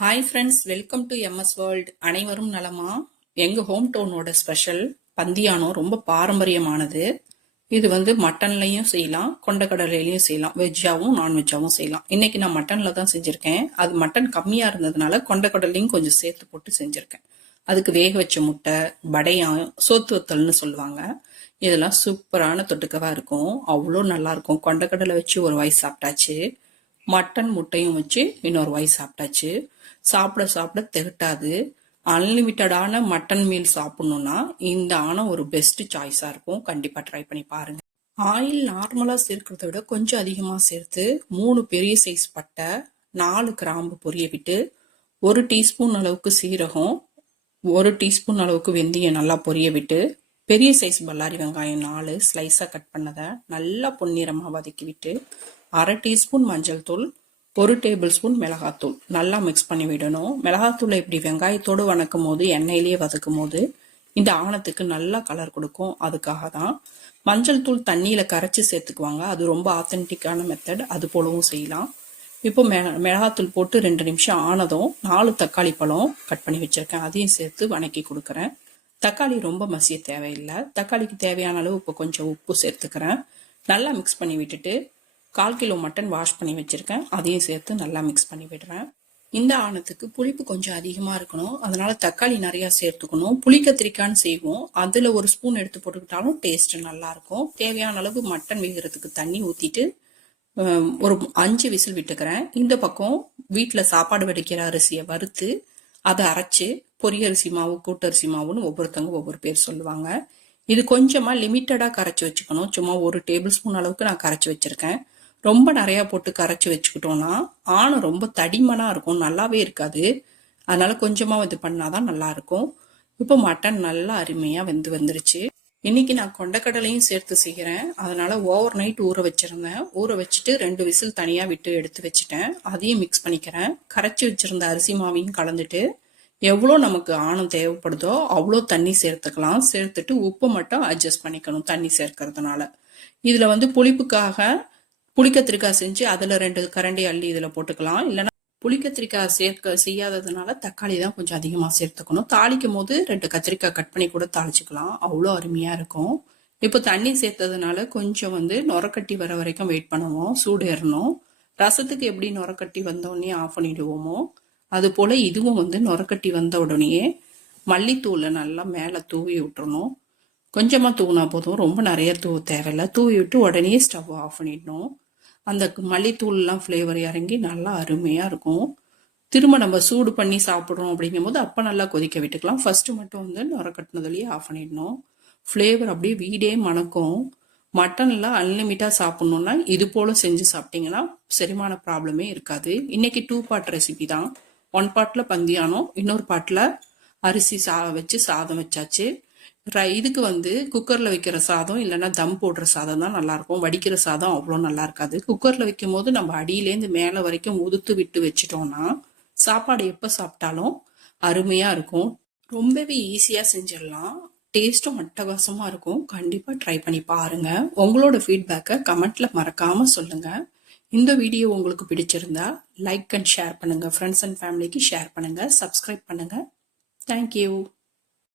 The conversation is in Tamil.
Hi friends, welcome to MS world. அனைவரும் நலமா? எங்கள் ஹோம் டவுனோட ஸ்பெஷல் பந்தியானம் ரொம்ப பாரம்பரியமானது. இது மட்டன்லையும் செய்யலாம், கொண்டக்கடலையிலையும் செய்யலாம், வெஜ்ஜாவும் நான்வெஜ்ஜாவும் செய்யலாம். இன்னைக்கு நான் மட்டனில் தான் செஞ்சுருக்கேன். அது மட்டன் கம்மியாக இருந்ததுனால கொண்டக்கடலையும் கொஞ்சம் சேர்த்து போட்டு செஞ்சுருக்கேன். அதுக்கு வேக வச்ச முட்டை, வடையம், சோத்து வத்தல்னு சொல்லுவாங்க. இதெல்லாம் சூப்பரான தொட்டுக்கவா இருக்கும். அவ்வளோ நல்லா இருக்கும். கொண்டக்கடலை வச்சு ஒரு வாய் சாப்பிட்டாச்சு, மட்டன் முட்டையும் வச்சு இன்னொரு வாய் சாப்பிட்டாச்சு. சாப்பிட சாப்பிட திகட்டாது. அன்லிமிட்டடான மட்டன் மீல் சாப்பிடணும்னா இந்த ஆனம் ஒரு பெஸ்ட் சாய்ஸா இருக்கும். கண்டிப்பா ட்ரை பண்ணி பாருங்க. ஆயில் நார்மலா சேர்க்கிறத விட கொஞ்சம் அதிகமா சேர்த்து 3 பெரிய சைஸ் பட்டை, 4 கிராம்பு பொரிய விட்டு, 1 டீஸ்பூன் அளவுக்கு சீரகம், 1 டீஸ்பூன் அளவுக்கு வெந்தயம் நல்லா பொரிய விட்டு, பெரிய சைஸ் பல்லாரி வெங்காயம் 4 ஸ்லைஸா கட் பண்ணதை நல்லா பொன்னிறமா வதக்கி விட்டு, 1/2 டீஸ்பூன் மஞ்சள் தூள், 1 டேபிள் ஸ்பூன் மிளகாத்தூள் நல்லா மிக்ஸ் பண்ணி விடணும். மிளகாத்தூளை இப்படி வெங்காயத்தோடு வணக்கும் போது, எண்ணெயிலேயே வதக்கும் போது இந்த ஆணத்துக்கு நல்லா கலர் கொடுக்கும். அதுக்காக தான். மஞ்சள் தூள் தண்ணியில கரைச்சி சேர்த்துக்குவாங்க. அது ரொம்ப ஆத்தென்டிக்கான மெத்தட். அது போலவும் செய்யலாம். இப்போ மிளகாத்தூள் போட்டு 2 நிமிஷம் ஆனதும் 4 தக்காளி பழம் கட் பண்ணி வச்சிருக்கேன், அதையும் சேர்த்து வணக்கி கொடுக்குறேன். தக்காளி ரொம்ப மசிய தேவையில்லை. தக்காளிக்கு தேவையான அளவு இப்போ கொஞ்சம் உப்பு சேர்த்துக்கிறேன். நல்லா மிக்ஸ் பண்ணி விட்டுட்டு 1/4 கிலோ மட்டன் வாஷ் பண்ணி வச்சிருக்கேன், அதையும் சேர்த்து நல்லா மிக்ஸ் பண்ணி விடுறேன். இந்த ஆணத்துக்கு புளிப்பு கொஞ்சம் அதிகமா இருக்கணும், அதனால தக்காளி நிறைய சேர்த்துக்கணும். புளி கத்திரிக்கான்னு செய்வோம், அதுல 1 ஸ்பூன் எடுத்து போட்டுக்கிட்டாலும் டேஸ்ட் நல்லா இருக்கும். தேவையான அளவு மட்டன் வேகிறதுக்கு தண்ணி ஊத்திட்டு ஒரு 5 விசில் விட்டுக்கிறேன். இந்த பக்கம் வீட்டுல சாப்பாடு வடிக்கிற அரிசியை வறுத்து அதை அரைச்சு, பொரியரிசி மாவு, கூட்டரிசி மாவுன்னு ஒவ்வொருத்தவங்க ஒவ்வொரு பேர் சொல்லுவாங்க. இது கொஞ்சமா லிமிட்டடா கரைச்சி வச்சுக்கணும். சும்மா 1 டேபிள் ஸ்பூன் அளவுக்கு நான் கரைச்சி வச்சிருக்கேன். ரொம்ப நிறைய போட்டு கரைச்சி வச்சுக்கிட்டோம்னா ஆணம் ரொம்ப தடிமனா இருக்கும், நல்லாவே இருக்காது. அதனால கொஞ்சமா இது பண்ணாதான் நல்லா இருக்கும். இப்போ மட்டன் நல்லா அருமையா வந்துருச்சு. இன்னைக்கு நான் கொண்டக்கடலையும் சேர்த்து செய்கிறேன். அதனால ஓவர் நைட் ஊற வச்சிருந்தேன். ஊற வச்சுட்டு 2 விசில் தனியா விட்டு எடுத்து வச்சுட்டேன். அதையும் மிக்ஸ் பண்ணிக்கிறேன். கரைச்சி வச்சிருந்த அரிசி மாவையும் கலந்துட்டு, எவ்வளோ நமக்கு ஆணம் தேவைப்படுதோ அவ்வளோ தண்ணி சேர்த்துக்கலாம். சேர்த்துட்டு உப்பு மட்டும் அட்ஜஸ்ட் பண்ணிக்கணும் தண்ணி சேர்க்கறதுனால. இதுல புளிப்புக்காக புளிக்கத்திரிக்காய் செஞ்சு அதுல 2 கரண்டி அள்ளி இதுல போட்டுக்கலாம். இல்லைன்னா புளிக்கத்திரிக்காய் செய்யாததுனால தக்காளி தான் கொஞ்சம் அதிகமா சேர்த்துக்கணும். தாளிக்கும் போது 2 கத்திரிக்காய் கட் பண்ணி கூட தாளிச்சுக்கலாம். அவ்வளோ அருமையா இருக்கும். இப்போ தண்ணி சேர்த்ததுனால கொஞ்சம் நுரக்கட்டி வர வரைக்கும் வெயிட் பண்ணுவோம். சூடு ஏறணும். ரசத்துக்கு எப்படி நுரக்கட்டி வந்த உடனே ஆஃப் பண்ணிடுவோமோ, அது போல இதுவும் நுரக்கட்டி வந்த உடனேயே மல்லித்தூளை நல்லா மேல தூவி விட்டுறணும். கொஞ்சமா தூவினா போதும், ரொம்ப நிறைய தூவ தேவையில்லை. தூவி விட்டு உடனே ஸ்டவ் ஆஃப் பண்ணிடணும். அந்த மல்லித்தூள்லாம் ஃப்ளேவர் இறங்கி நல்லா அருமையா இருக்கும். திரும்ப நம்ம சூடு பண்ணி சாப்பிட்றோம் அப்படிங்கும் போது அப்போ நல்லா கொதிக்க விட்டுக்கலாம். ஃபர்ஸ்ட் மட்டும் நுரக்கட்டினதுலேயே ஆஃப் பண்ணிடணும். ஃப்ளேவர் அப்படியே வீடே மணக்கும். மட்டன்லாம் அன்லிமிட்டா சாப்பிட்ணுன்னா இது போல செஞ்சு சாப்பிட்டீங்கன்னா செரிமான ப்ராப்ளமே இருக்காது. இன்னைக்கு 2 பார்ட் ரெசிபி தான். 1 பார்ட்ல பந்தியானம், இன்னொரு பார்ட்ல அரிசி வச்சு சாதம் வச்சாச்சு. இதுக்கு குக்கர்ல வைக்கிற சாதம் இல்லைன்னா தம் போடுற சாதம் தான் நல்லா இருக்கும். வடிக்கிற சாதம் அவ்வளோ நல்லா இருக்காது. குக்கர்ல வைக்கும் போது நம்ம அடியிலேருந்து மேல வரைக்கும் உதுத்து விட்டு வச்சுட்டோம்னா சாப்பாடு எப்ப சாப்பிட்டாலும் அருமையா இருக்கும். ரொம்பவே ஈஸியா செஞ்சிடலாம். டேஸ்டும் அட்டகாசமா இருக்கும். கண்டிப்பா ட்ரை பண்ணி பாருங்க. உங்களோட ஃபீட்பேக்கை கமெண்ட்ல மறக்காம சொல்லுங்க. இந்த வீடியோ உங்களுக்கு பிடிச்சிருந்தா லைக் அண்ட் ஷேர் பண்ணுங்க. ஃப்ரெண்ட்ஸ் அண்ட் ஃபேமிலிக்கு ஷேர் பண்ணுங்க. சப்ஸ்கிரைப் பண்ணுங்க. தேங்க்யூ.